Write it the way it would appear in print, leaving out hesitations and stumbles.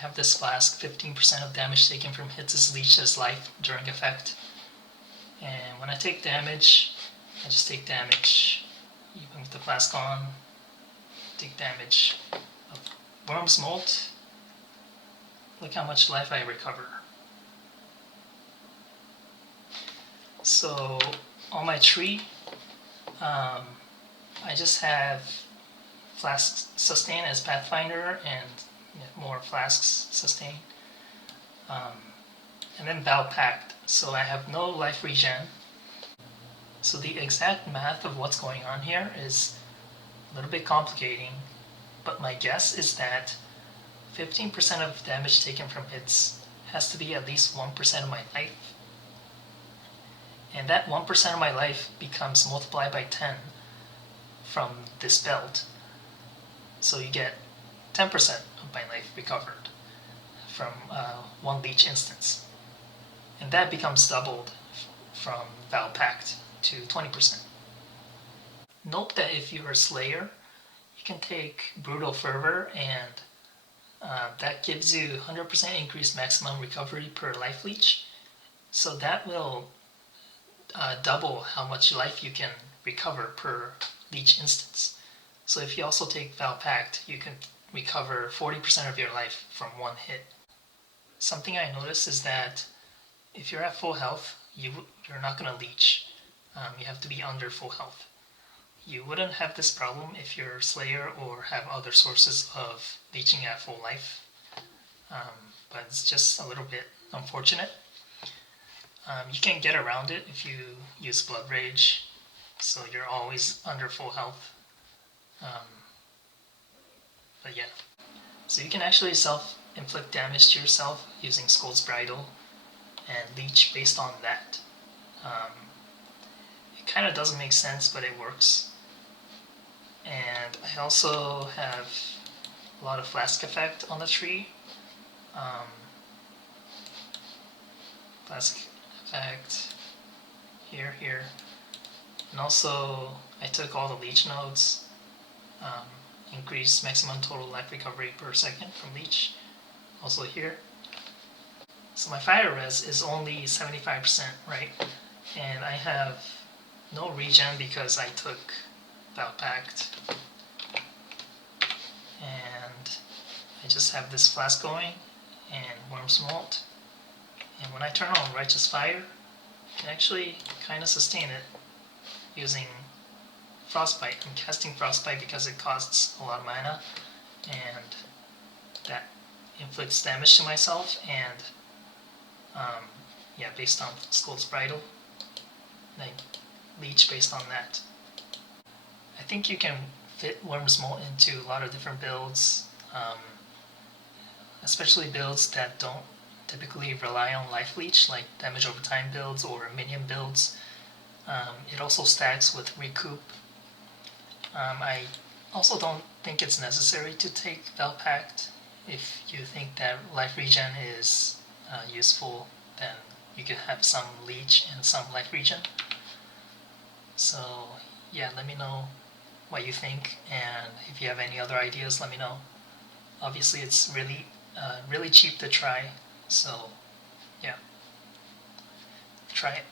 have this flask. 15% of damage taken from hits is leached as life during effect. And when I take damage, I just take damage even with the flask on. Take damage of Wurm's Molt. Look how much life I recover. So on my tree, I just have Flask Sustain as Pathfinder and more Flasks Sustain. And then Vow Pact, so I have no life regen. So the exact math of what's going on here is a little bit complicating, but my guess is that 15% of damage taken from hits has to be at least 1% of my life. And that 1% of my life becomes multiplied by 10 from this belt. So you get 10% of my life recovered from one leech instance. And that becomes doubled from Vow Pact to 20%. Note that if you're a Slayer, you can take Brutal Fervor, and that gives you 100% increased maximum recovery per life leech. So that will double how much life you can recover per leech instance. So if you also take Vow Pact, you can recover 40% of your life from one hit. Something I noticed is that if you're at full health, you're not going to leech. You have to be under full health. You wouldn't have this problem if you're Slayer or have other sources of leeching at full life, but it's just a little bit unfortunate. You can get around it if you use Blood Rage, so you're always under full health. But yeah, so you can actually self-inflict damage to yourself using Skull's Bridle and leech based on that. It kind of doesn't make sense, but it works. And I also have a lot of Flask effect on the tree. Flask effect here. And also I took all the leech nodes. Increased maximum total life recovery per second from leech. Also here. So my fire res is only 75%, right? And I have no regen because I took Vow Pact. And I just have this flask going and Wurm's Molt. And when I turn on Righteous Fire, I can actually kind of sustain it using Frostbite. I'm casting Frostbite because it costs a lot of mana, and that inflicts damage to myself, and based on Skull's Bridle, and I leech based on that. I think you can fit Wurm's Molt into a lot of different builds, especially builds that don't typically rely on life leech, like damage over time builds or minion builds. It also stacks with recoup. I also don't think it's necessary to take Vow Pact. If you think that life regen is useful, then you could have some leech and some life regen. So yeah, let me know what you think, and if you have any other ideas, let me know. Obviously it's really cheap to try, so yeah, try it.